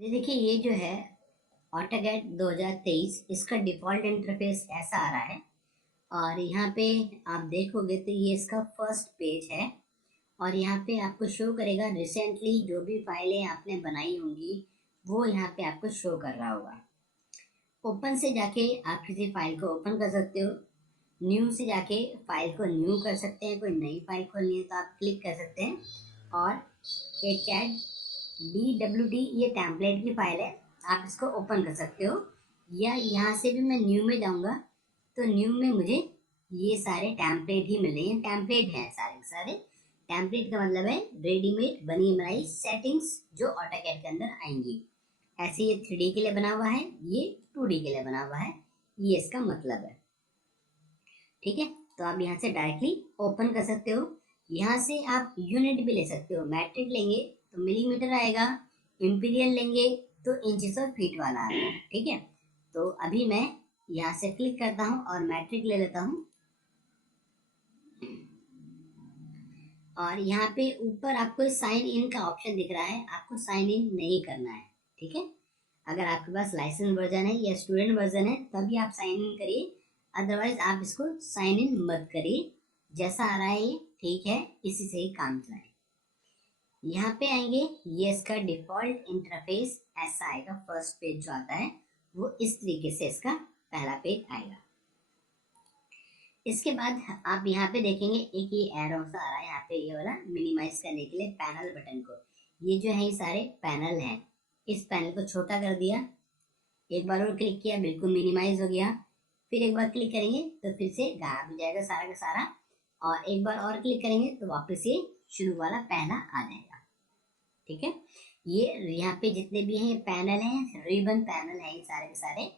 ये देखिए, ये जो है ऑटोकैड 2023, इसका डिफ़ॉल्ट इंटरफेस ऐसा आ रहा है। और यहाँ पे आप देखोगे तो ये इसका फर्स्ट पेज है। और यहाँ पे आपको शो करेगा रिसेंटली जो भी फाइलें आपने बनाई होंगी वो यहाँ पे आपको शो कर रहा होगा। ओपन से जाके आप किसी फाइल को ओपन कर सकते हो। न्यू से जाके फाइल को न्यू कर सकते हैं। कोई नई फाइल खोलनी है तो आप क्लिक कर सकते हैं। और एक कैट DWT ये टेम्पलेट की फाइल है, आप इसको ओपन कर सकते हो। या यहाँ से भी मैं न्यू में जाऊँगा तो न्यू में मुझे ये सारे टेम्पलेट ही मिल रहे हैं। टेम्पलेट हैं सारे के सारे। टेम्पलेट का मतलब है रेडीमेड बनी बनाई सेटिंग्स जो ऑटोकैड के अंदर आएंगी। ऐसे ये 3D के लिए बना हुआ है, ये 2D के लिए बना हुआ है, ये इसका मतलब है। ठीक है, तो आप यहाँ से डायरेक्टली ओपन कर सकते हो। यहाँ से आप यूनिट भी ले सकते हो। मैट्रिक लेंगे तो मिलीमीटर आएगा, इंपीरियल लेंगे तो इंचेस और फीट वाला आएगा। ठीक है, तो अभी मैं यहाँ से क्लिक करता हूँ और मैट्रिक ले लेता हूँ। और यहाँ पे ऊपर आपको साइन इन का ऑप्शन दिख रहा है, आपको साइन इन नहीं करना है। ठीक है, अगर आपके पास लाइसेंस वर्जन है या स्टूडेंट वर्जन है तभी आप साइन इन करिए, अदरवाइज आप इसको साइन इन मत करिए। जैसा आ रहा है ये ठीक है, इसी से ही काम चलाएं। यहाँ पे आएंगे, ये इसका डिफॉल्ट इंटरफेस ऐसा आएगा। फर्स्ट पेज जो आता है वो इस तरीके से इसका पहला पेज आएगा। इसके बाद आप यहाँ पे देखेंगे एक ये एरो सा आ रहा है यहाँ पे, ये वाला मिनिमाइज करने के लिए पैनल बटन को। ये जो है ये सारे पैनल हैं, इस पैनल को छोटा कर दिया, एक बार और क्लिक किया, बिल्कुल मिनिमाइज हो गया। फिर एक बार क्लिक करेंगे तो फिर से गायब हो जाएगा सारा का सारा। और एक बार और क्लिक करेंगे तो वापस ये शुरू वाला पहला आ जाएगा। ठीक है, ये यहाँ पे जितने भी हैं ये पैनल हैं, रिबन पैनल है ये सारे के सारे।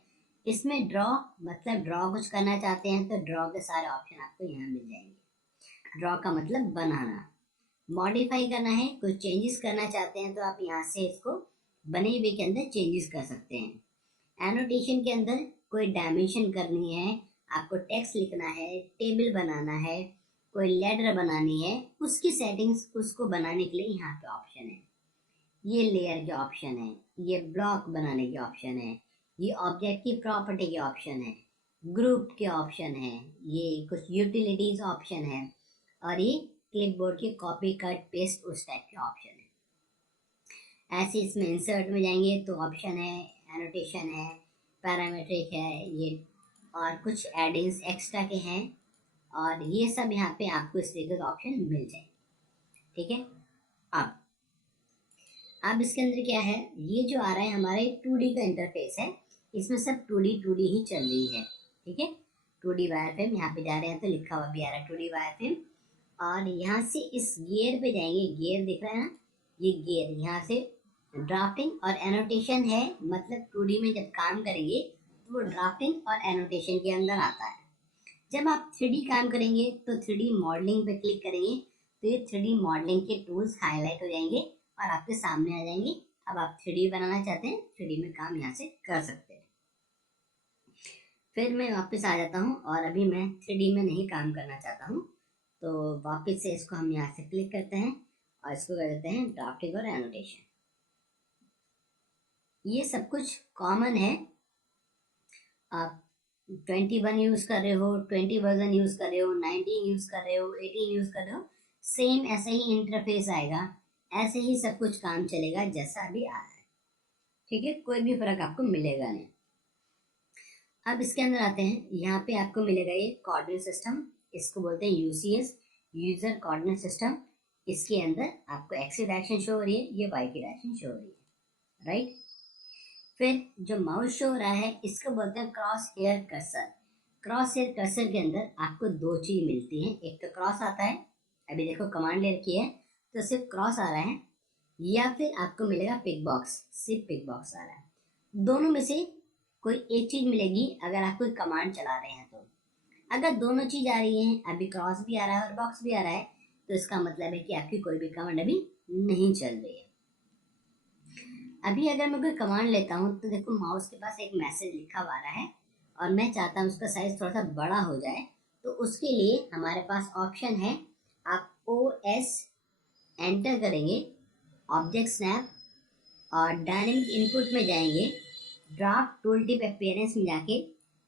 इसमें ड्रॉ मतलब ड्रॉ कुछ करना चाहते हैं तो ड्रॉ के सारे ऑप्शन आपको यहाँ मिल जाएंगे। ड्रॉ का मतलब बनाना। मॉडिफाई करना है, कुछ चेंजेस करना चाहते हैं तो आप यहाँ से इसको बने हुए के अंदर चेंजेस कर सकते हैं। एनोटेशन के अंदर कोई डायमेंशन करनी है, आपको टेक्स्ट लिखना है, टेबल बनाना है, कोई लेटर बनानी है, उसकी सेटिंग्स उसको बनाने के लिए यहाँ पे ऑप्शन है। ये लेयर के ऑप्शन है, ये ब्लॉक बनाने के ऑप्शन है, ये ऑब्जेक्ट की प्रॉपर्टी के ऑप्शन है, ग्रुप के ऑप्शन है, ये कुछ यूटिलिटीज ऑप्शन है, और ये क्लिपबोर्ड के कॉपी कट पेस्ट उस टाइप के ऑप्शन है। ऐसे इसमें इंसर्ट में जाएंगे तो ऑप्शन है, एनोटेशन है, पैरामेट्रिक है, ये और कुछ एडिंग्स एक्स्ट्रा के हैं, और ये सब यहाँ पे आपको इस तरीके का ऑप्शन मिल जाएंगे। ठीक है, अब इसके अंदर क्या है, ये जो आ रहा है हमारे 2D का इंटरफेस है, इसमें सब 2D ही चल रही है। ठीक है, 2D वायरफ्रेम यहाँ पे जा रहे हैं तो लिखा हुआ भी आ रहा है 2D वायरफ्रेम। और यहाँ से इस गियर पे जाएंगे, गियर दिख रहा है ना, ये गियर, यहाँ से ड्राफ्टिंग और एनोटेशन है, मतलब 2D में जब काम करेंगे तो वो ड्राफ्टिंग और एनोटेशन के अंदर आता है। जब आप 3D काम करेंगे तो 3D मॉडलिंग पे क्लिक करेंगे तो ये 3D मॉडलिंग के टूल्स हाईलाइट हो जाएंगे और आपके सामने आ जाएंगे। अब आप 3D बनाना चाहते हैं, 3D में काम यहाँ से कर सकते हैं। फिर मैं वापस आ जाता हूँ और अभी मैं 3D में नहीं काम करना चाहता हूँ, तो वापस से इसको हम यहाँ से क्लिक करते हैं और इसको कर देते हैं ड्राफ्टिंग और एनोटेशन। ये सब कुछ कॉमन है। आप 21 यूज़ कर रहे हो, 20 वर्जन यूज़ कर रहे हो, 19 यूज़ कर रहे हो, 18 यूज़ कर रहे हो, सेम ऐसे ही इंटरफेस आएगा, ऐसे ही सब कुछ काम चलेगा जैसा अभी आ रहा है। ठीक है, कोई भी फर्क आपको मिलेगा नहीं। अब इसके अंदर आते हैं, यहाँ पे आपको मिलेगा ये कोऑर्डिनेट सिस्टम, इसको बोलते हैं UCS, यूजर कोऑर्डिनेट सिस्टम। इसके अंदर आपको एक्स की डायरेक्शन शो हो रही है, ये वाई की डायरेक्शन शो हो रही है, राइट। फिर जो माउस शो हो रहा है इसको बोलते हैं cross hair cursor. Cross hair cursor के अंदर आपको दो चीज मिलती हैं, एक तो क्रॉस आता है, अभी देखो कमांड ले रखी है तो सिर्फ क्रॉस आ रहा है, या फिर आपको मिलेगा पिक बॉक्स, सिर्फ पिक बॉक्स आ रहा है। दोनों में से कोई एक चीज मिलेगी अगर आप कोई कमांड चला रहे हैं तो। अगर दोनों चीज आ रही हैं, अभी क्रॉस भी आ रहा है और बॉक्स भी आ रहा है, तो इसका मतलब है कि आपकी कोई भी कमांड अभी नहीं चल रही है। अभी अगर मैं कोई कमांड लेता हूँ तो देखो माउस के पास एक मैसेज लिखा हुआ आ रहा है और मैं चाहता हूँ उसका साइज थोड़ा सा बड़ा हो जाए, तो उसके लिए हमारे पास ऑप्शन है, आप OS एंटर करेंगे, ऑब्जेक्ट स्नैप, और डायनेमिक इनपुट में जाएंगे, ड्राफ्ट टूल टिप अपीयरेंस में जाके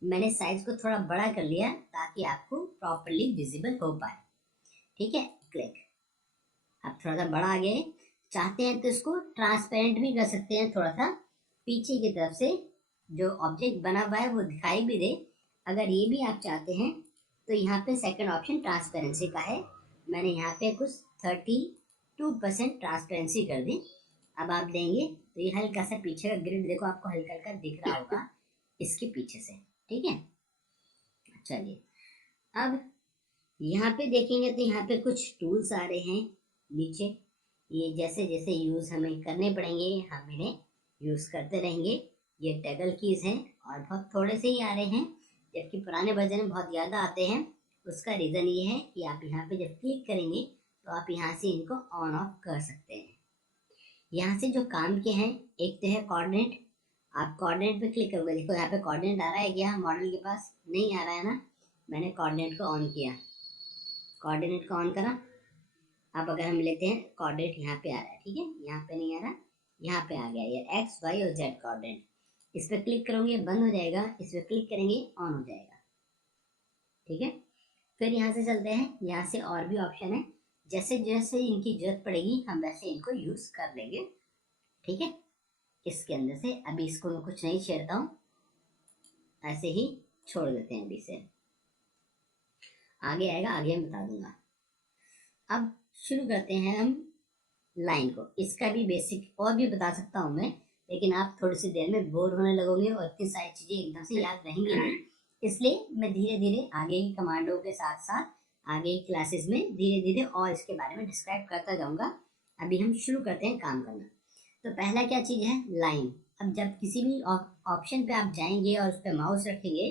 मैंने साइज को थोड़ा बड़ा कर लिया ताकि आपको प्रॉपरली विजिबल हो पाए। ठीक है, क्लिक। अब थोड़ा सा बड़ा आ गया है, चाहते हैं तो इसको ट्रांसपेरेंट भी कर सकते हैं, थोड़ा सा पीछे की तरफ से जो ऑब्जेक्ट बना हुआ है वो दिखाई भी दे। अगर ये भी आप चाहते हैं तो यहाँ पे सेकंड ऑप्शन ट्रांसपेरेंसी का है, मैंने यहाँ पे कुछ 32% ट्रांसपेरेंसी कर दी। अब आप देंगे तो ये हल्का सा पीछे का ग्रिड देखो, आपको हल्का हल्का दिख रहा होगा इसके पीछे से। ठीक है, चलिए अब यहाँ पे देखेंगे तो यहाँ पे कुछ टूल्स आ रहे हैं नीचे। ये जैसे जैसे यूज़ हमें करने पड़ेंगे हम इन्हें यूज़ करते रहेंगे। ये टैगल कीज़ हैं और बहुत थोड़े से ही आ रहे हैं, जबकि पुराने वर्जन में बहुत ज़्यादा आते हैं। उसका रीज़न ये है कि आप यहाँ पे जब क्लिक करेंगे तो आप यहाँ से इनको ऑन ऑफ कर सकते हैं। यहाँ से जो काम के हैं, एक तो है कोऑर्डिनेट, आप कोऑर्डिनेट पे क्लिक करोगे, देखो यहाँ पे कोऑर्डिनेट आ रहा है क्या मॉडल के पास? नहीं आ रहा है ना, मैंने कोऑर्डिनेट को ऑन किया, कोऑर्डिनेट को ऑन करा। अब अगर हम लेते हैं कोऑर्डिनेट, यहाँ पे आ रहा है, ठीक है, यहाँ पे नहीं आ रहा, यहाँ पे आ गया ये एक्स वाई और जेड कोऑर्डिनेट। इस पर क्लिक करोगे बंद हो जाएगा, इस पर क्लिक करेंगे ऑन हो जाएगा। ठीक है, फिर यहाँ से चलते हैं, यहाँ से और भी ऑप्शन है, जैसे जैसे इनकी जरूरत पड़ेगी हम वैसे इनको यूज कर लेंगे। ठीक है, इसके अंदर से अभी इसको मैं कुछ नहीं छेड़ता हूँ, ऐसे ही छोड़ देते हैं, अभी से आगे आएगा, आगे मैं बता दूंगा। अब शुरू करते हैं हम लाइन को, इसका भी बेसिक और भी बता सकता हूँ मैं, लेकिन आप थोड़ी सी देर में बोर होने लगोगे और इतनी सारी चीज़ें एकदम से याद रहेंगी नहीं, इसलिए मैं धीरे धीरे आगे की कमांडों के साथ साथ आगे की क्लासेस में धीरे धीरे और इसके बारे में डिस्क्राइब करता जाऊँगा। अभी हम शुरू करते हैं काम करना। तो पहला क्या चीज़ है? लाइन। अब जब किसी भी ऑप्शन पे आप जाएंगे और उस पर माउस रखेंगे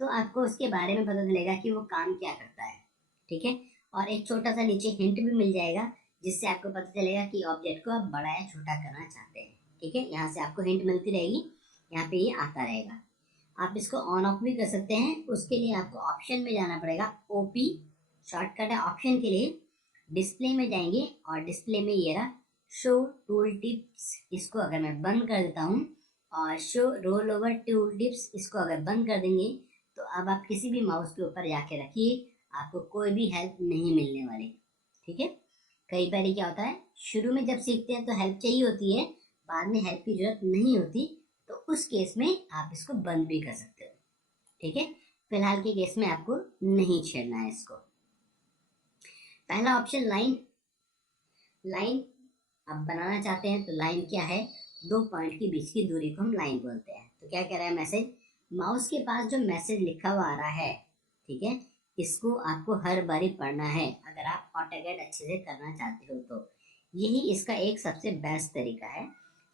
तो आपको उसके बारे में पता चलेगा कि वो काम क्या करता है। ठीक है, और एक छोटा सा नीचे हिंट भी मिल जाएगा जिससे आपको पता चलेगा कि ऑब्जेक्ट को आप बड़ा या छोटा करना चाहते हैं। ठीक है, यहाँ से आपको हिंट मिलती रहेगी, यहाँ पे ये आता रहेगा। आप इसको ऑन ऑफ भी कर सकते हैं, उसके लिए आपको ऑप्शन में जाना पड़ेगा, ओपी शॉर्टकट है ऑप्शन के लिए। डिस्प्ले में जाएंगे और डिस्प्ले में ये रहा शो टूल टिप्स, इसको अगर मैं बंद कर देता हूँ और show roll over tool tips इसको अगर बंद कर देंगे तो अब आप किसी भी माउस के ऊपर जाके रखिए, आपको कोई भी हेल्प नहीं मिलने वाली। ठीक है, कई बार क्या होता है, शुरू में जब सीखते हैं तो हेल्प चाहिए होती है, बाद में हेल्प की जरूरत नहीं होती, तो उस केस में आप इसको बंद भी कर सकते हो। ठीक है, फिलहाल के केस में आपको नहीं छेड़ना है इसको। पहला ऑप्शन लाइन। लाइन आप बनाना चाहते हैं तो लाइन क्या है? दो पॉइंट के बीच की दूरी को हम लाइन बोलते हैं। तो क्या कह रहा है मैसेज? माउस के पास जो मैसेज लिखा हुआ आ रहा है, ठीक है, इसको आपको हर बारी पढ़ना है अगर आप ऑटोकैड अच्छे से करना चाहते हो तो। यही इसका एक सबसे बेस्ट तरीका है।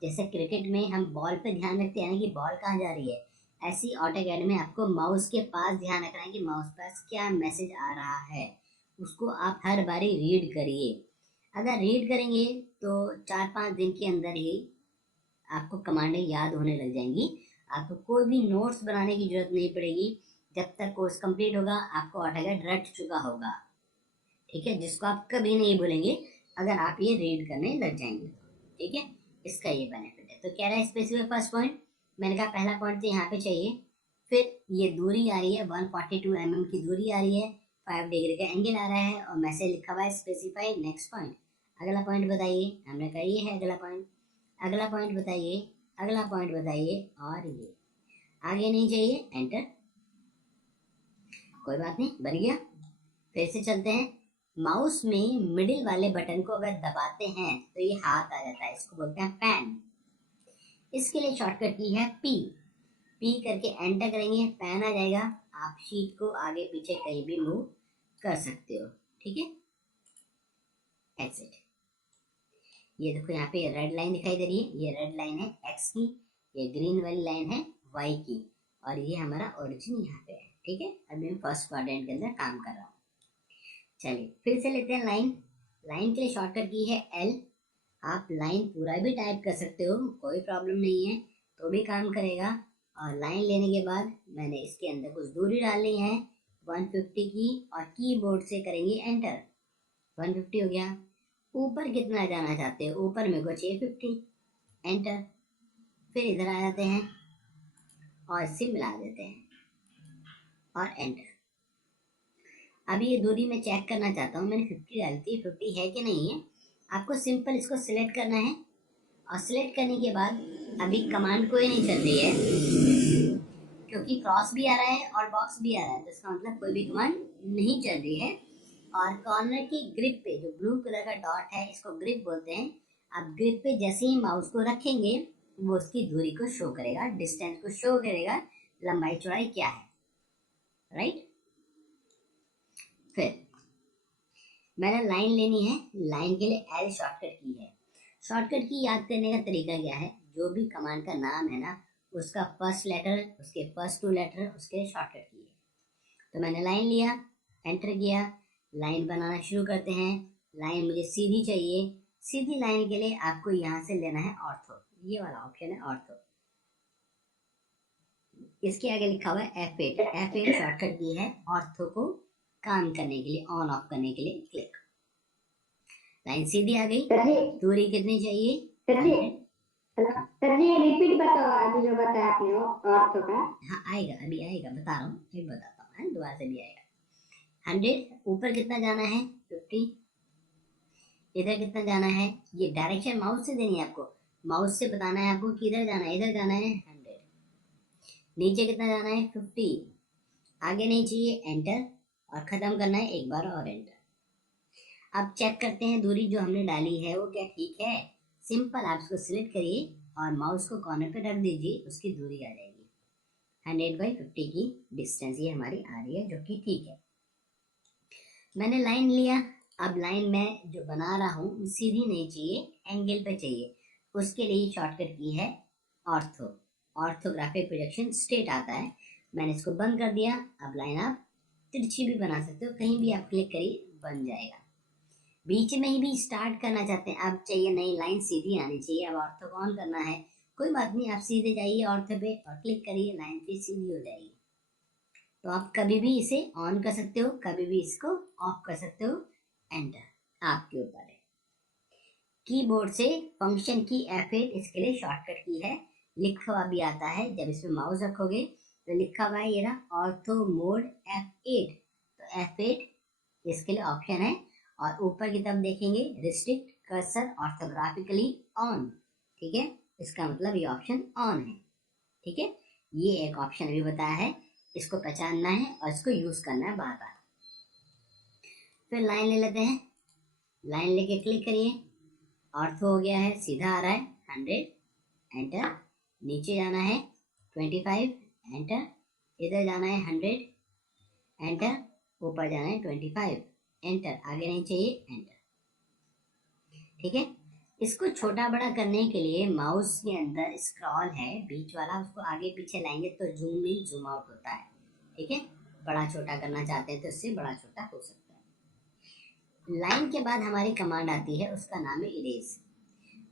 जैसे क्रिकेट में हम बॉल पे ध्यान रखते हैं कि बॉल कहाँ जा रही है, ऐसी ऑटोकैड में आपको माउस के पास ध्यान रखना है कि माउस पास क्या मैसेज आ रहा है, उसको आप हर बारी रीड करिए। अगर रीड करेंगे तो 4-5 दिन के अंदर ही आपको कमांडें याद होने लग जाएंगी, आपको कोई भी नोट्स बनाने की जरूरत नहीं पड़ेगी। जब तक कोर्स कंप्लीट होगा आपको ऑटोकैड रट चुका होगा। ठीक है, जिसको आप कभी नहीं भूलेंगे अगर आप ये रीड करने लग जाएंगे। ठीक है, इसका ये बेनिफिट है। तो कह रहा है स्पेसिफिक फर्स्ट पॉइंट, मैंने कहा पहला पॉइंट तो यहाँ पे चाहिए। फिर ये दूरी आ रही है 142 mm की दूरी आ रही है, 5 डिग्री का एंगल आ रहा है और मैसेज लिखा हुआ है स्पेसिफाई नेक्स्ट पॉइंट। अगला पॉइंट बताइए, हमने कहा ये है अगला पॉइंट। अगला पॉइंट बताइए, अगला पॉइंट बताइए, और ये आगे नहीं चाहिए, एंटर। कोई बात नहीं, बन गया। फिर से चलते हैं, माउस में मिडिल वाले बटन को अगर दबाते हैं तो ये हाथ आ जाता है, इसको बोलते हैं पैन। इसके लिए शॉर्टकट की है पी। पी करके एंटर करेंगे, पैन आ जाएगा, आप शीट को आगे पीछे कहीं भी मूव कर सकते हो। ठीक है, एग्जिट। ये देखो यहाँ पे रेड लाइन दिखाई दे रही है, ये रेड लाइन है एक्स की, ये ग्रीन वाली लाइन है वाई की, और ये हमारा ओरिजिन यहाँ पे है। ठीक है, अभी मैं फर्स्ट क्वाड्रेंट के अंदर काम कर रहा हूँ। चलिए फिर से लेते हैं लाइन। लाइन के लिए शॉर्टकट की है एल। आप लाइन पूरा भी टाइप कर सकते हो, कोई प्रॉब्लम नहीं है, तो भी काम करेगा। और लाइन लेने के बाद मैंने इसके अंदर कुछ दूरी डालनी है 150 की, और कीबोर्ड से करेंगे एंटर। 150 हो गया। ऊपर कितना जाना चाहते हो? ऊपर मेरे को चाहिए 50, एंटर। फिर इधर आ जाते हैं और इससे मिला देते हैं और एंटर। अभी ये दूरी मैं चेक करना चाहता हूँ, मैंने 50 डाली थी, 50 है कि नहीं है। आपको सिंपल इसको सिलेक्ट करना है और सिलेक्ट करने के बाद अभी कमांड कोई नहीं चल रही है क्योंकि क्रॉस भी आ रहा है और बॉक्स भी आ रहा है, तो इसका मतलब कोई भी कमांड नहीं चल रही है। और कॉर्नर की ग्रिप पे जो ब्लू कलर का डॉट है इसको ग्रिप बोलते हैं। आप ग्रिप पे जैसे ही माउस को रखेंगे वो उसकी दूरी को शो करेगा, डिस्टेंस को शो करेगा, लंबाई चौड़ाई क्या है, राइट। फिर मैंने लाइन लेनी है, लाइन के लिए एल शॉर्टकट की है। शॉर्टकट की याद करने का तरीका क्या है, जो भी कमांड का नाम है ना उसका फर्स्ट लेटर, उसके फर्स्ट 2 लेटर उसके शॉर्टकट की है। तो मैंने लाइन लिया, एंटर किया, लाइन बनाना शुरू करते हैं। लाइन मुझे सीधी चाहिए, सीधी लाइन के लिए आपको यहाँ से लेना है ऑर्थो, ये वाला ऑप्शन है ऑर्थो। इसके आगे लिखा हुआ है F8, F8 शॉर्टकट की है ऑर्थो को काम करने के लिए, ऑन ऑफ करने के लिए क्लिक। लाइन सीधी आ गई, दूरी कितनी चाहिए, सर जी रिपीट बताओ, अभी जो बताया आपने वो ऑर्थो का। हाँ आएगा, अभी आएगा, बता रहा हूँ, फिर बताता हूँ, दोबारा से भी आएगा। 100 ऊपर कितना जाना है 50, इधर कितना जाना है, ये डायरेक्शन माउस से देनी है आपको, माउस से बताना है आपको किधर जाना है, इधर जाना है 100। नीचे कितना जाना है 50, आगे नहीं चाहिए, एंटर। और खत्म करना है एक बार और एंटर। अब चेक करते हैं दूरी जो हमने डाली है वो क्या ठीक है। सिंपल आप इसको सिलेक्ट करिए और माउस को कॉर्नर पे रख दीजिए, उसकी दूरी आ जाएगी 100/50 की डिस्टेंस ये हमारी आ रही है, जो कि ठीक है। मैंने लाइन लिया, अब लाइन मैं जो बना रहा हूँ सीधी नहीं चाहिए, एंगल पे चाहिए, उसके लिए शॉर्टकट की है ऑर्थो, ऑर्थोग्राफिक प्रोजेक्शन स्ट्रेट आता है। मैंने इसको बंद कर दिया। अब लाइन आप तिरछी भी बना सकते हो, कहीं भी आप क्लिक करिए बन जाएगा। बीच में ही भी स्टार्ट करना चाहते हैं, अब चाहिए नई लाइन सीधी आनी चाहिए, अब ऑर्थो को ऑन करना है, कोई बात नहीं, आप सीधे जाइए ऑर्थो पे और क्लिक करिए, लाइन फिर सीधी हो जाएगी। तो आप कभी भी इसे ऑन कर सकते हो, कभी भी इसको ऑफ कर सकते हो, एंटर आपके ऊपर है। कीबोर्ड से फंक्शन की F8 इसके लिए शॉर्टकट की है, लिखा हुआ भी आता है, जब इसमें माउस रखोगे तो लिखा हुआ है ये रहा ऑर्थो मोड F8, तो F8 इसके लिए ऑप्शन है। और ऊपर की तरफ देखेंगे रिस्ट्रिक्ट कर्सर ऑर्थोग्राफिकली ऑन, ठीक है, इसका मतलब ये ऑप्शन ऑन है, ठीक है। ये एक ऑप्शन अभी बताया है, इसको पहचानना है और इसको यूज करना है बार बार। फिर लाइन ले लेते हैं, लाइन लेके क्लिक करिए, ऑर्थो हो गया है, सीधा आ रहा है 100, एंटर। नीचे जाना है 25, एंटर। इधर जाना है 100, एंटर। ऊपर जाना है 25, एंटर। आगे नहीं चाहिए, एंटर, ठीक है। इसको छोटा बड़ा करने के लिए माउस के अंदर स्क्रॉल है बीच वाला, उसको आगे पीछे लाएंगे तो जूम इन जूम आउट होता है, ठीक है। बड़ा छोटा करना चाहते हैं तो इससे बड़ा छोटा हो सकता है। लाइन के बाद हमारी कमांड आती है, उसका नाम है इरेज।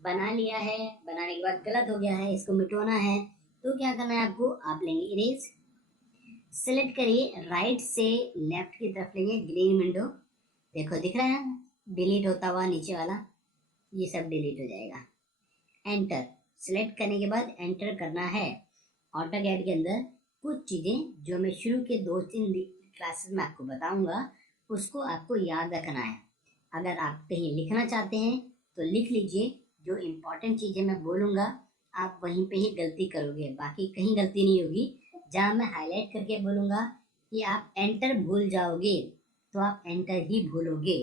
बना लिया है, बनाने के बाद गलत हो गया है, इसको मिटवाना है, तो क्या करना है आपको, आप लेंगे इरेज, सिलेक्ट करिए, राइट से लेफ्ट की तरफ लेंगे ग्रीन विंडो, देखो दिख रहा है डिलीट होता हुआ नीचे वाला, ये सब डिलीट हो जाएगा। एंटर, सिलेक्ट करने के बाद एंटर करना है। ऑटोकैड के अंदर कुछ चीज़ें जो मैं शुरू के 2-3 क्लासेस में आपको बताऊंगा उसको आपको याद रखना है। अगर आप कहीं लिखना चाहते हैं तो लिख लीजिए, जो इम्पोर्टेंट चीज़ें मैं बोलूँगा आप वहीं पे ही गलती करोगे, बाकी कहीं गलती नहीं होगी। जहाँ मैं हाईलाइट करके बोलूँगा कि आप एंटर भूल जाओगे तो आप एंटर ही भूलोगे।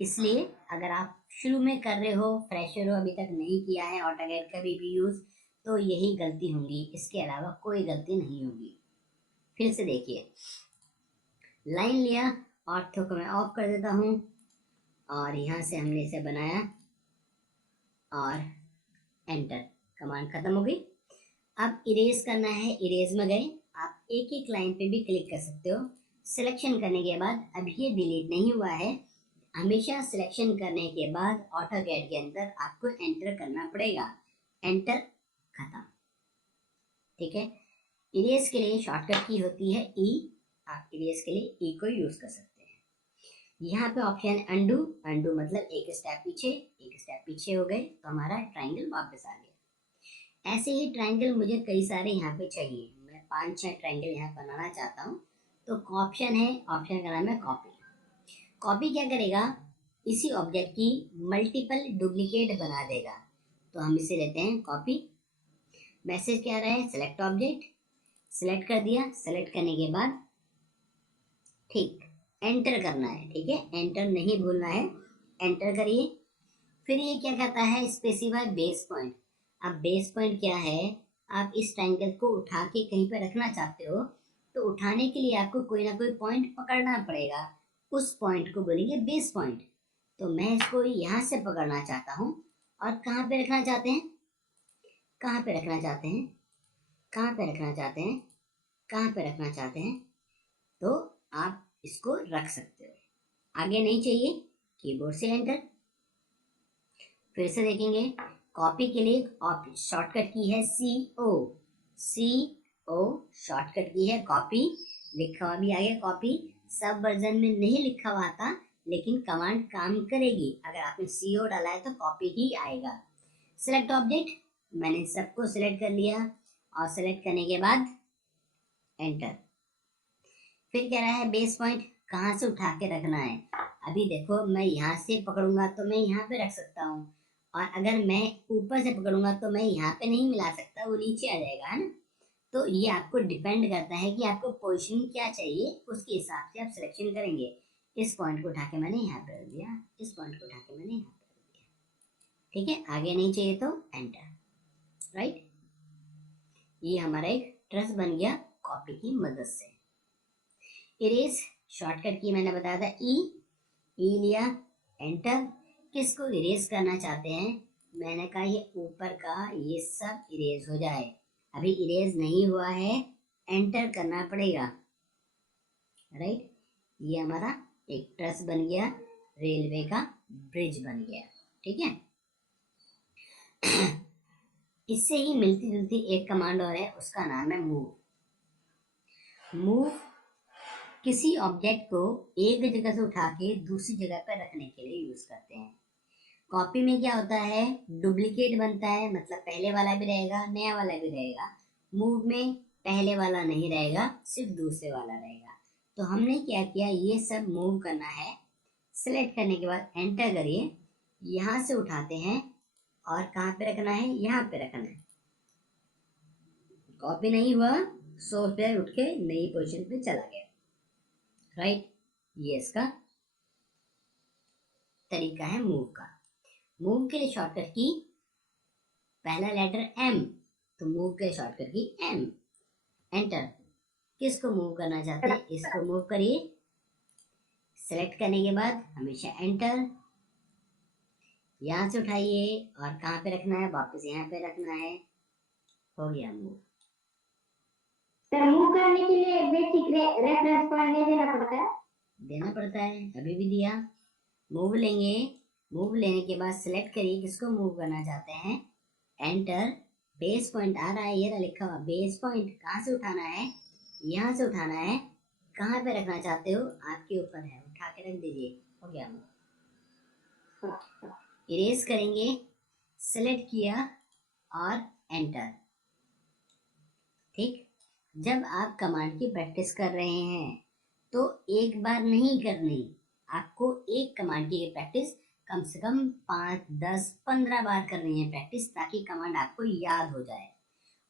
इसलिए अगर आप शुरू में कर रहे हो, फ्रेशर हो, अभी तक नहीं किया है ऑटोकैड कभी भी यूज़, तो यही गलती होगी, इसके अलावा कोई गलती नहीं होगी। फिर से देखिए, लाइन लिया, ऑर्थो को मैं ऑफ कर देता हूँ और यहाँ से हमने इसे बनाया और एंटर, कमांड खत्म हो गई। अब इरेज करना है, इरेज में गए, आप एक एक लाइन पे भी क्लिक कर सकते हो। सिलेक्शन करने के बाद अब ये डिलीट नहीं हुआ है, हमेशा सिलेक्शन करने के बाद ऑटोकैड के अंदर आपको एंटर करना पड़ेगा, एंटर, खत्म, ठीक है। इरेज के लिए शॉर्टकट की होती है ई, आप इरेज के लिए ई को यूज कर सकते हैं। यहाँ पे ऑप्शन है अंडू, अंडू मतलब एक स्टेप पीछे हो गए तो हमारा ट्राइंगल वापस आ गया। ऐसे ही ट्रायंगल मुझे कई सारे यहाँ पे चाहिए, मैं 5-6 ट्रायंगल यहाँ बनाना चाहता हूँ। तो ऑप्शन है, ऑप्शन का नाम है कॉपी। कॉपी क्या करेगा, इसी ऑब्जेक्ट की मल्टीपल डुप्लीकेट बना देगा। तो हम इसे लेते हैं कॉपी। मैसेज क्या रहा है, सेलेक्ट ऑब्जेक्ट, सेलेक्ट कर दिया। सेलेक्ट करने के बाद ठीक एंटर करना है, ठीक है, एंटर नहीं भूलना है, एंटर करिए। फिर ये क्या कहता है, स्पेसिफाई बेस पॉइंट। अब बेस पॉइंट क्या है, आप इस ट्रायंगल को उठा के कहीं पर रखना चाहते हो, तो उठाने के लिए आपको कोई ना कोई पॉइंट पकड़ना पड़ेगा, उस पॉइंट को बोलेंगे बेस पॉइंट। तो मैं इसको यहाँ से पकड़ना चाहता हूँ। और कहाँ पे रखना चाहते हैं, कहाँ पे रखना चाहते हैं, कहाँ पे रखना चाहते हैं, कहाँ पे रखना चाहते हैं, तो आप इसको रख सकते हो। आगे नहीं चाहिए, कीबोर्ड से एंटर। फिर से देखेंगे, कॉपी के लिए शॉर्टकट की है CO, CO शॉर्टकट की है कॉपी, लिखा हुआ भी आ गया कॉपी। सब वर्जन में नहीं लिखा हुआ था, लेकिन कमांड काम करेगी, अगर आपने CO डाला है तो कॉपी ही आएगा। सिलेक्ट ऑब्जेक्ट, मैंने सबको सिलेक्ट कर लिया, और सिलेक्ट करने के बाद एंटर। फिर कह रहा है बेस पॉइंट कहाँ से उठा के रखना है। अभी देखो, मैं यहाँ से पकड़ूंगा तो मैं यहाँ पे रख सकता हूँ, और अगर मैं ऊपर से पकड़ूंगा तो मैं यहाँ पे नहीं मिला सकता, वो नीचे आ जाएगा, है ना। तो ये आपको डिपेंड करता है कि आपको पोजीशन क्या चाहिए, उसके हिसाब से आप सिलेक्शन करेंगे। इस पॉइंट को उठा के मैंने यहाँ पे रख दिया, इस पॉइंट को उठा के मैंने यहाँ पे रख दिया, ठीक है। आगे नहीं चाहिए तो एंटर, राइट। ये हमारा एक ट्रेस बन गया कॉपी की मदद से। इरेज शॉर्टकट की मैंने बताया था, ई लिया, एंटर। किसको इरेज करना चाहते हैं, मैंने कहा ये ऊपर का ये सब इरेज हो जाए। अभी इरेज नहीं हुआ है, एंटर करना पड़ेगा, राइट। ये हमारा एक ट्रस बन गया, रेलवे का ब्रिज बन गया, ठीक है। इससे ही मिलती जुलती एक कमांड और है, उसका नाम है मूव। मूव किसी ऑब्जेक्ट को एक जगह से उठा के दूसरी जगह पर रखने के लिए यूज करते हैं। कॉपी में क्या होता है, डुप्लीकेट बनता है, मतलब पहले वाला भी रहेगा, नया वाला भी रहेगा। मूव में पहले वाला नहीं रहेगा, सिर्फ दूसरे वाला रहेगा। तो हमने क्या किया, ये सब मूव करना है। सिलेक्ट करने के बाद एंटर करिए, यहाँ से उठाते हैं, और कहाँ पे रखना है, यहाँ पे रखना है। कॉपी नहीं हुआ, सोर्स पे उठ के नई पोजीशन पे चला गया, राइट। ये इसका तरीका है मूव का। मूव के लिए शॉर्टकट की पहला लेटर M, तो मूव के लिए शॉर्टकट की M, एंटर। किसको मूव करना चाहते हैं, इसको मूव करिए। सेलेक्ट करने के बाद हमेशा एंटर, यहां से उठाइए, और कहाँ पे रखना है, वापस यहाँ पे रखना है, हो गया मूव। सर मूव करने के लिए बेसिक रेफरेंस पॉइंट नहीं देना पड़ता है? देना पड़ता है, अभी भी दिया। मूव लेंगे, मूव लेने के बाद सिलेक्ट करिए किसको मूव करना चाहते हैं, एंटर। बेस पॉइंट आ रहा है, ये रहा लिखा हुआ बेस पॉइंट। कहाँ से उठाना है, यहाँ से उठाना है। कहाँ पे रखना चाहते हो, आपके ऊपर है, उठा के रख दीजिए, हो गया मूव। इरेज करेंगे, सिलेक्ट किया और एंटर, ठीक। जब आप कमांड की प्रैक्टिस कर रहे हैं तो एक बार नहीं करनी, आपको एक कमांड की प्रैक्टिस कम से कम 5, 10, 15 बार करनी है प्रैक्टिस, ताकि कमांड आपको याद हो जाए।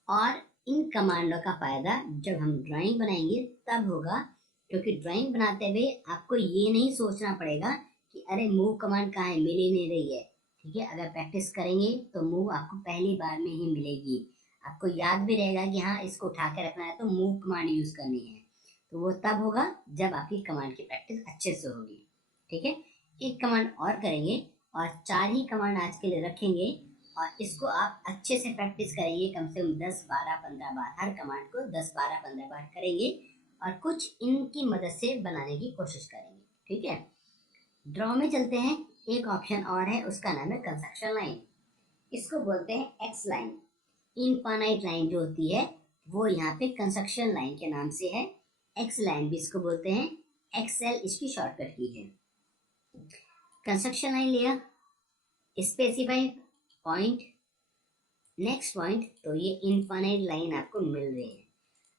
और इन कमांडों का फायदा जब हम ड्राइंग बनाएंगे तब होगा, क्योंकि ड्राइंग बनाते हुए आपको ये नहीं सोचना पड़ेगा कि अरे मूव कमांड कहाँ है, मिल ही नहीं रही है, ठीक है। अगर प्रैक्टिस करेंगे तो मूव आपको पहली बार में ही मिलेगी, आपको याद भी रहेगा कि हाँ इसको उठा के रखना है तो मूव कमांड यूज करनी है। तो वो तब होगा जब आपकी कमांड की प्रैक्टिस अच्छे से होगी, ठीक है। एक कमांड और करेंगे, और 4 ही कमांड आज के लिए रखेंगे, और इसको आप अच्छे से प्रैक्टिस करेंगे, कम से कम 10, 12, 15 बार, हर कमांड को 10, 12, 15 बार करेंगे, और कुछ इनकी मदद से बनाने की कोशिश करेंगे, ठीक है। ड्रॉ में चलते हैं, एक ऑप्शन और है, उसका नाम है कंस्ट्रक्शन लाइन। इसको बोलते हैं एक्स लाइन। इनफाइनाइट लाइन जो होती है वो यहाँ पे कंस्ट्रक्शन लाइन के नाम से है। एक्स लाइन भी इसको बोलते हैं, एक्सएल इसकी शॉर्टकट की है। कंस्ट्रक्शन लाइन लिया, स्पेसिफाई पॉइंट, नेक्स्ट पॉइंट, तो ये इनफाइनाइट लाइन आपको मिल रही है।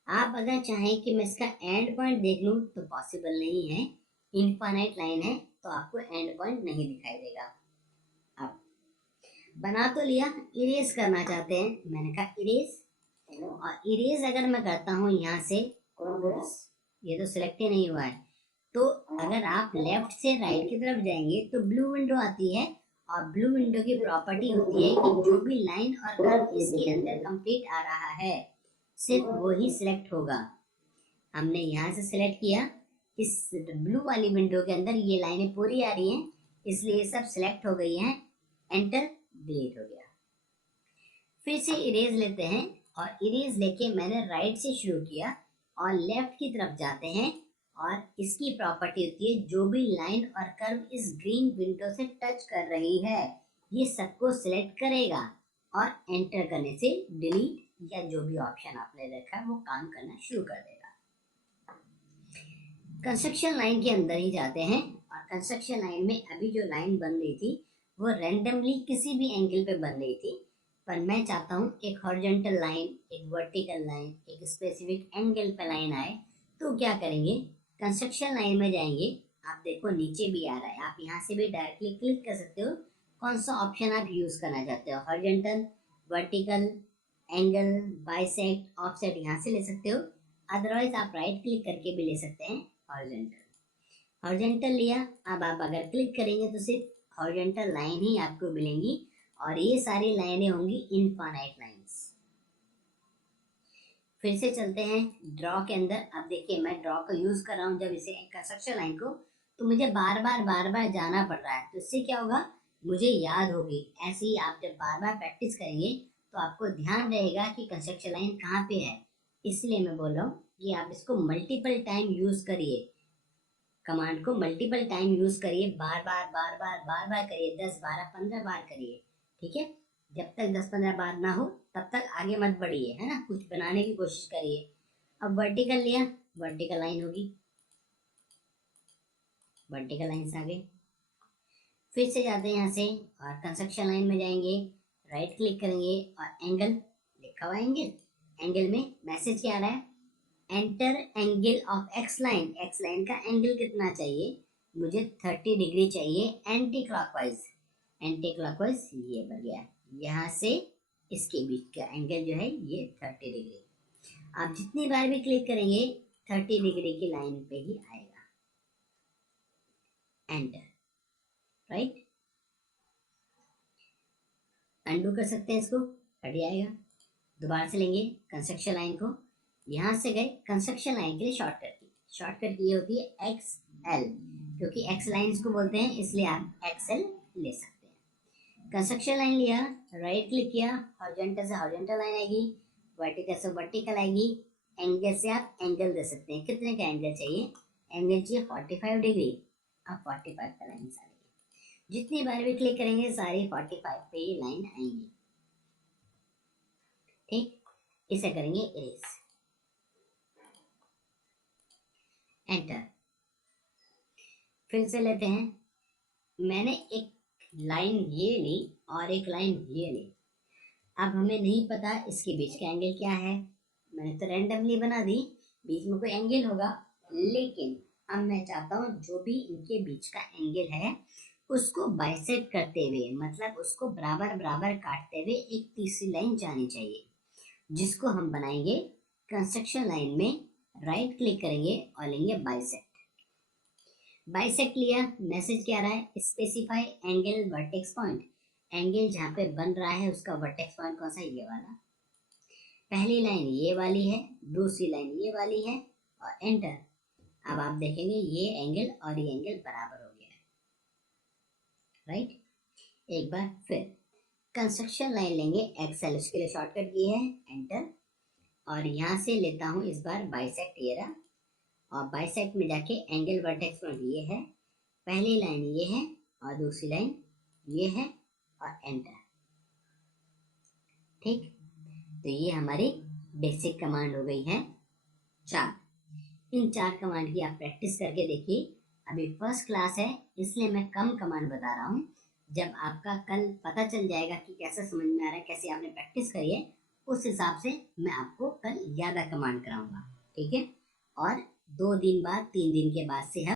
आप अगर चाहें कि मैं इसका एंड पॉइंट देख लूं तो पॉसिबल नहीं है, इनफाइनाइट लाइन है तो आपको एंड पॉइंट नहीं दिखाई देगा। अब बना तो लिया, इरेज करना चाहते हैं, मैंने कहा इरेज, और इरेज अगर मैं करता हूँ यहाँ से, ये तो सिलेक्ट ही नहीं हुआ है, तो अगर आप लेफ्ट से राइट की तरफ जाएंगे तो ब्लू विंडो आती है, और ब्लू विंडो की प्रॉपर्टी होती है कि जो भी लाइन और कर्व इसके अंदर कंप्लीट आ रहा है सिर्फ वो ही सिलेक्ट होगा। हमने यहाँ से सिलेक्ट किया, इस ब्लू वाली विंडो के अंदर ये लाइनें पूरी आ रही हैं, इसलिए सब सिलेक्ट हो गई हैं, एंटर, डिलीट हो गया। फिर से इरेज लेते हैं, और इरेज लेके मैंने राइट से शुरू किया और लेफ्ट की तरफ जाते हैं, और इसकी प्रॉपर्टी होती है जो भी लाइन और कर्व इस ग्रीन विंडो से टच कर रही है ये सबको सिलेक्ट करेगा, और एंटर करने से डिलीट या जो भी ऑप्शन आपने रखा है वो काम करना शुरू कर देगा। कंस्ट्रक्शन लाइन के अंदर ही जाते हैं, और कंस्ट्रक्शन लाइन में अभी जो लाइन बन रही थी वो रैंडमली किसी भी एंगल पे बन रही थी, पर मैं चाहता हूँ एक हॉरिजॉन्टल लाइन, एक वर्टिकल लाइन, एक स्पेसिफिक एंगल पे लाइन आए। तो क्या करेंगे, कंस्ट्रक्शन लाइन में जाएंगे, आप देखो नीचे भी आ रहा है, आप यहाँ से भी डायरेक्टली क्लिक कर सकते हो, कौन सा ऑप्शन आप यूज करना चाहते हो, horizontal, vertical, angle, bisect, offset, यहाँ से ले सकते हो, अदरवाइज आप राइट क्लिक करके भी ले सकते हैं हॉरिजॉन्टल। हॉरिजॉन्टल लिया, अब आप अगर क्लिक करेंगे तो सिर्फ हॉरिजॉन्टल लाइन ही आपको मिलेंगी, और ये सारी लाइनें होंगी इनफाइनाइट लाइंस। फिर से चलते हैं ड्रॉ के अंदर। अब देखिए मैं ड्रॉ का यूज कर रहा हूँ जब इसे कंस्ट्रक्शन लाइन को, तो मुझे बार बार जाना पड़ रहा है, तो इससे क्या होगा, मुझे याद होगी। ऐसे ही आप जब बार बार प्रैक्टिस करेंगे तो आपको ध्यान रहेगा कि कंस्ट्रक्शन लाइन कहाँ पे है। इसलिए मैं बोल रहा हूँ कि आप इसको मल्टीपल टाइम यूज करिए, कमांड को मल्टीपल टाइम यूज करिए, बार बार करिए, 10 12 15 बार करिए, ठीक है। जब तक 10-15 बार ना हो तब तक आगे मत बढ़िए, है ना, कुछ बनाने की कोशिश करिए। अब वर्टिकल लिया, वर्टिकल लाइन होगी, वर्टिकल लाइन आ गई। फिर से जाते हैं यहाँ से और कंस्ट्रक्शन लाइन में जाएंगे, राइट क्लिक करेंगे और एंगल, लिखा हुआ एंगल, एंगल में मैसेज क्या आ रहा है, enter angle of x line. X line का एंगल कितना चाहिए, मुझे 30 डिग्री चाहिए एंटी क्लॉकवाइज, एंटी क्लॉकवाइज ये बढ़ गया, यहाँ से इसके बीच का एंगल जो है ये 30 डिग्री। आप जितनी बार भी क्लिक करेंगे 30 डिग्री की लाइन पे ही आएगा, एंटर, राइट। अंडू कर सकते हैं इसको, हट जाएगा। दोबारा से लेंगे कंस्ट्रक्शन लाइन को, यहाँ से गए कंस्ट्रक्शन लाइन के लिए शॉर्टकट की, शॉर्टकट की होती है एक्सएल, क्योंकि एक्स लाइन इसको बोलते हैं इसलिए आप एक्सएल ले सकते हैं। कंस्ट्रक्शन लाइन लिया, राइट क्लिक किया, हॉरिजॉन्टल से हॉरिजॉन्टल लाइन आएगी, वर्टिकल से वर्टिकल आएगी, एंगल से आप एंगल दे सकते हैं, कितने का एंगल चाहिए, एंगल चाहिए 45 डिग्री, अब 45 का लाइन आ गई। जितनी बार भी क्लिक करेंगे सारी 45 पे ही लाइन आएंगी, ठीक। इसे करेंगे इरेज, एंटर। फिर से लेते हैं, मैंने एक लाइन ये ली और एक लाइन ये ली, अब हमें नहीं पता इसके बीच का एंगल क्या है, मैंने तो रैंडमली बना दी, बीच में कोई एंगल होगा, लेकिन अब मैं चाहता हूँ जो भी इनके बीच का एंगल है उसको बाइसेक्ट करते हुए, मतलब उसको बराबर बराबर काटते हुए एक तीसरी लाइन जानी चाहिए, जिसको हम बनाएंगे कंस्ट्रक्शन लाइन में, राइट क्लिक करेंगे और लेंगे बाइसेक्ट। बाइसेक्ट लिया, मैसेज क्या आ रहा है, specify angle vertex point, angle जहाँ पे बन रहा है उसका वर्टेक्स पॉइंट कौन सा, ये वाला। पहली लाइन ये वाली है, दूसरी लाइन ये वाली है, और एंटर। अब आप देखेंगे ये एंगल और ये एंगल बराबर हो गया है, राइट। एक बार फिर कंस्ट्रक्शन लाइन लेंगे, एक्सेल उसके लिए शॉर्टकट की है, एंटर, और यहाँ से लेता हूँ इस बार बाइसेक्ट, ये रहा, और बाइसेक्ट में जाके एंगल वर्टेक्स पॉइंट ये है, पहली लाइन ये है और दूसरी लाइन ये है, और एंटर, ठीक। तो ये हमारी बेसिक कमांड हो गई है 4। इन 4 कमांड की आप प्रैक्टिस करके देखिए, अभी फर्स्ट क्लास है इसलिए मैं कम कमांड बता रहा हूँ, जब आपका कल पता चल जाएगा कि कैसे समझ में आ रहा है, कैसे आपने प्रैक्टिस करी है, उस हिसाब से मैं आपको कल ज़्यादा कमांड कराऊंगा, ठीक है। और 2 दिन बाद 3 दिन के बाद से हम